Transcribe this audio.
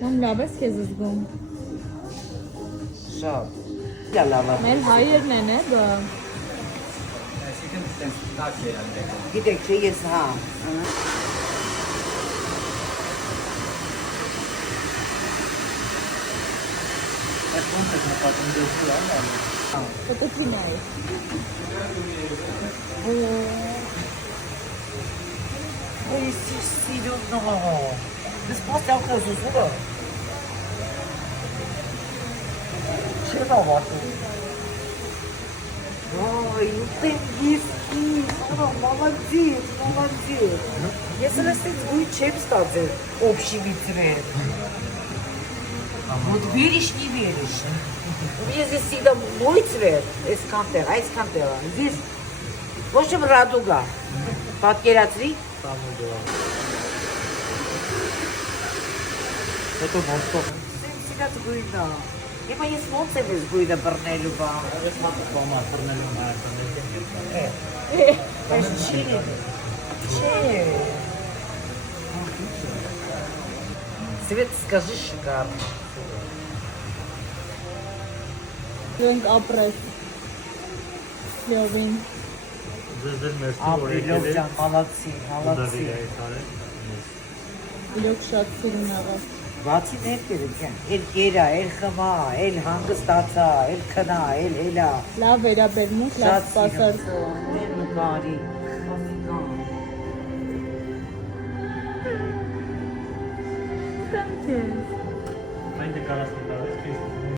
Մամ լավ ես քեզ զգում։ Շատ։ Դա լավ է։ Մեր հայերն են, դա։ Գիտեք, չէ, ես հա։ Այդ ոնց եք նկատում դեպի լավ է։ Ֆոտոքին այ։ Ой, сильно. Ты спасал козу, сука. Чего вот? Ой, ну ты диски. Молодец, молодец. Если ты будет чем стать общий витрин. Вот веришь, не веришь. У меня здесь всегда мой цвет, эскантер, а эскантер. Здесь, в общем, радуга. Պատկերացրի։ Հետո ոնցով։ Սիրած գույնը։ Հիմա ես ոնց եմ ես գույնը բռնելու բան։ Ես մատուցում եմ բռնելու նայական։ Բայց չի։ Չէ։ Цвет скажи шикарно. Մենք ապրես։ Լավին։ Ապրիլով ջան, մալացի, մալացի։ Իրոք շատ սիրուն աղաս։ Բացի ներկերը ջան, էլ կերա, էլ խմա, էլ հանգստացա, էլ քնա, էլ հելա։ Լավ վերաբերմունք, լավ սպասար։ Մեր նկարի։ Thank you. Find the colors.